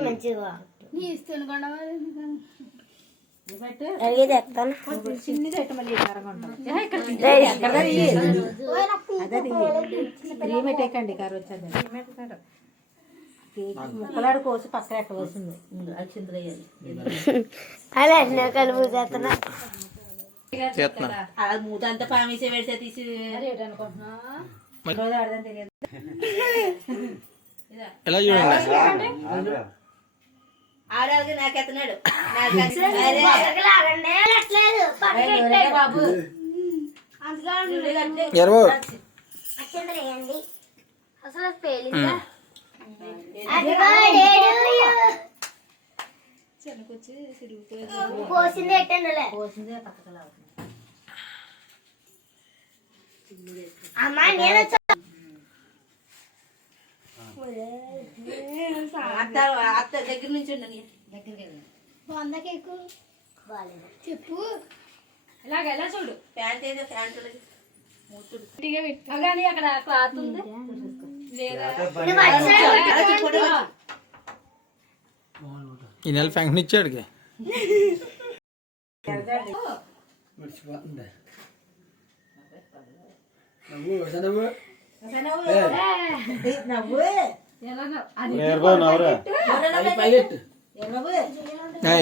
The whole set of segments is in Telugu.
మంచిగా పెట్టేకండి కారు వచ్చేది ముక్కలాడు కోసి పక్కన ఎక్కడ వస్తుంది మూత అంతా పామేసే పెడితే తీసి ఎలా చూడండి ఆడాలి నాకెత్తనాడు బాబు అసలు పోసింది పోసిందే పక్కలా అమ్మా నేను అత్త దగ్గర నుంచి వంద కేకు చెప్పు ఇలాగ ఎలా చూడు ప్యాంట్ ఏదో ప్యాంట్ కానీ అక్కడ క్లాత్ ఉంది ఈ నెల ఫంక్షన్ ఇచ్చాడు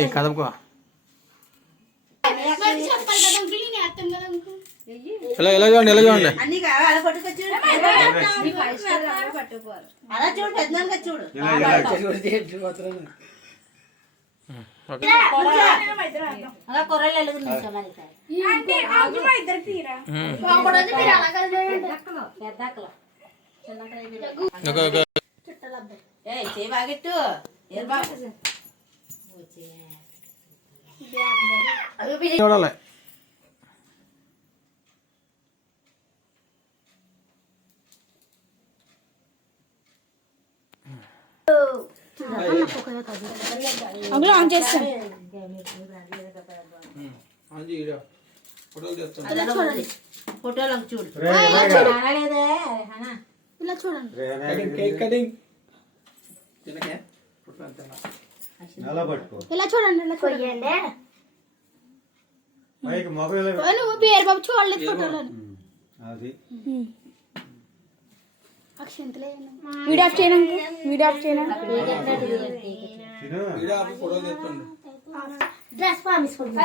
కదపకో ఎలా చూడండి అలా చూడు పెద్దగా చూడు అలా కూరలు చూడాలి అందులో ఆన్ చేస్తాను ఫోటోలు చూడు ఇలా చూడండి ఇలా చూడండి నువ్వు పేరు బాబు చూడలేదు ఫోటోలో వీడియో ఆఫ్ చేయను డ్రెస్ పామిసుకుంటా